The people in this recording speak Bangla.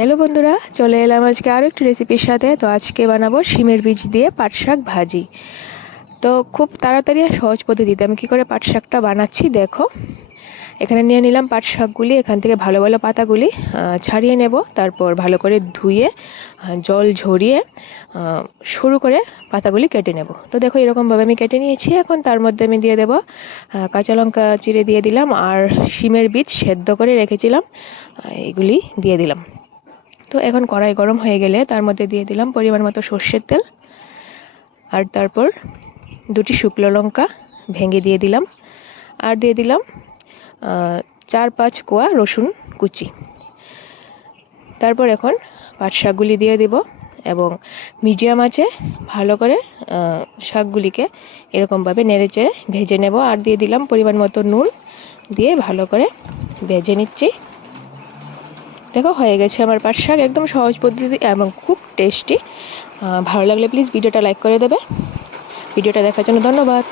হ্যালো বন্ধুরা, চলে এলাম আজকে আরও একটি রেসিপির সাথে। তো আজকে বানাবো শিমের বীজ দিয়ে পাট শাক ভাজি। তো খুব তাড়াতাড়ি আর সহজ পদ্ধতিতে আমি কী করে পাট শাকটা বানাচ্ছি দেখো। এখানে নিয়ে নিলাম পাট শাকগুলি, এখান থেকে ভালো ভালো পাতাগুলি ছাড়িয়ে নেব। তারপর ভালো করে ধুয়ে জল ঝরিয়ে সরু করে পাতাগুলি কেটে নেব। তো দেখো এরকমভাবে আমি কেটে নিয়েছি। এখন তার মধ্যে আমি দিয়ে দেব কাঁচা লঙ্কা চিড়ে দিয়ে দিলাম, আর শিমের বীজ সেদ্ধ করে রেখেছিলাম এগুলি দিয়ে দিলাম। তো এখন কড়াই গরম হয়ে গেলে তার মধ্যে দিয়ে দিলাম পরিমাণ মতো সর্ষের তেল, আর তারপর দুটি শুকনো লঙ্কা ভেঙে দিয়ে দিলাম, আর দিয়ে দিলাম 4-5 কোয়া রসুন কুচি। তারপর এখন পাট শাকগুলি দিয়ে দিব এবং মিডিয়াম আঁচে ভালো করে শাকগুলিকে এরকমভাবে নেড়েচেড়ে ভেজে নেব। আর দিয়ে দিলাম পরিমাণ মতো নুন, দিয়ে ভালো করে ভেজে নিচ্ছি। দেখো হয়ে গেছে আমার পাট শাক, একদম সহজ পদ্ধতি এবং খুব টেস্টি। ভালো লাগলে প্লিজ ভিডিওটা লাইক করে দেবে। ভিডিওটা দেখার জন্য ধন্যবাদ।